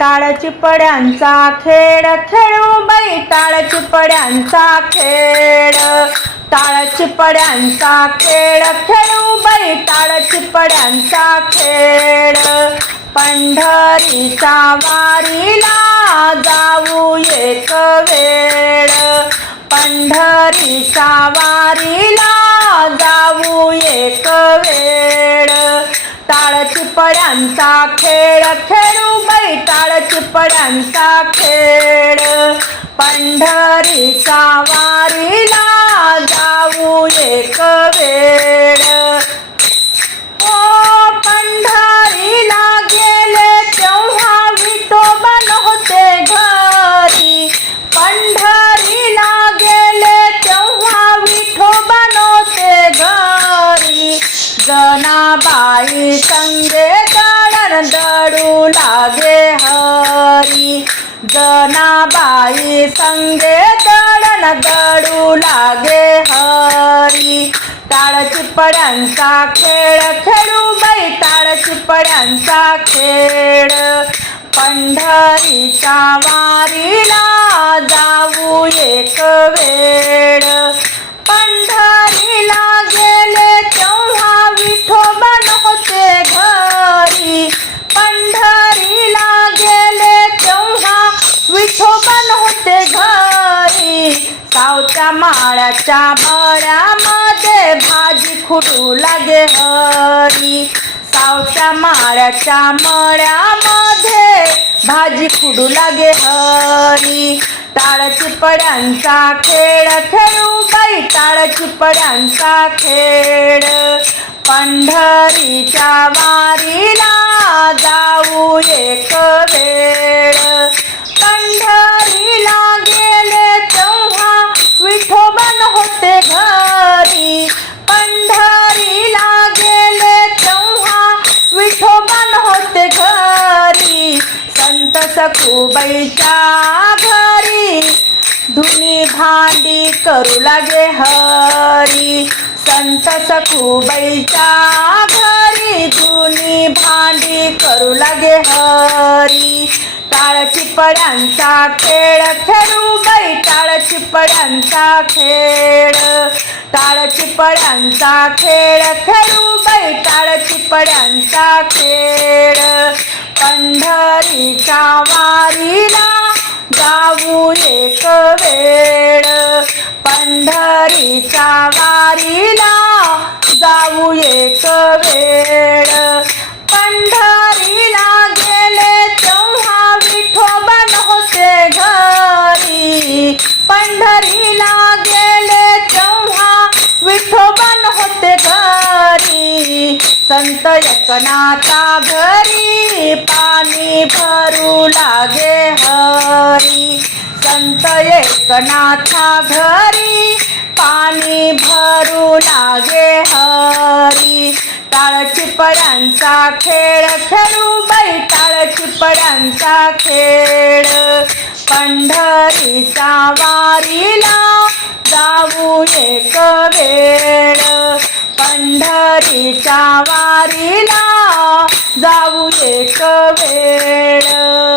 टाळ चिपड्यांचा खेळ खेळू बाई टाळ चिपड्यांचा खेळ टाळ चिपड्यांचा खेळ खेळू बाई टाळ चिपड्यांचा खेळ पंढरीचा वारीला जाऊ एक वेळ. पंढरीचा वारीला जाऊ एक वेळ. बैताळ चिपड्यांचा खेळ खेळू बैताळ टाळ चिपड्यांचा खेळ. पंढरीचा वारीला जाऊ एक वेळ. हो पंढरीला गेले तेव्हा विठोबन होते घरी. पंढरी जनाबाई संगे दळण दळू लागे हरी. जनाबाई संगे दळण दळू लागे हरी. टाळ चिपड्यांचा खेळ खेळू बाई टाळ चिपड्यांचा खेळ. पंढरीच्या वारीला जाऊ एक वेळ. पंढरीला गेल गावच्या माळ्याच्या बळ्यामध्ये भाजी खुडू लागे हरी. सावच्या माळ्याच्या मळ्यामध्ये भाजी खुडू लागे हरी. टाळ चिपड्यांचा खेळ खेळू बाई टाळ चिपड्यांचा खेळ. पंढरीच्या वारीला जाऊ एक सखूबाईच्या घरी. धुनी भांडी करू लागे हरी. संत सखूबाईच्या घरी. धुनी भांडी करू लागे हरी. टाळ चिपड्यांचा खेळ खेळू बाई. टाळ चिपड्यांचा खेळ. टाळ चिपड्यांचा खेळ खेळू बाई. टाळ चिपड्यांचा खेळ. पंढरीच्या वारीला जाऊ एक वेळ. पंढरीच्या वारीला जाऊ एक वेळ. पंढरीला गेले तेव्हा विठोबन होते घरी. पंढरीला गेले तेव्हा विठोबन होते घरी. संत एकनाथा घरी पाणी भरू लागे हरी. संत एकनाथा घरी पाणी भरू लागे हरी. टाळचिपड्यांचा खेळ खेळू बाई टाळचिपड्यांचा खेळ. पंढरीचा वारीला जाऊ एक वेळ. पंढरीच्या वारीला जाऊ एक वेळ.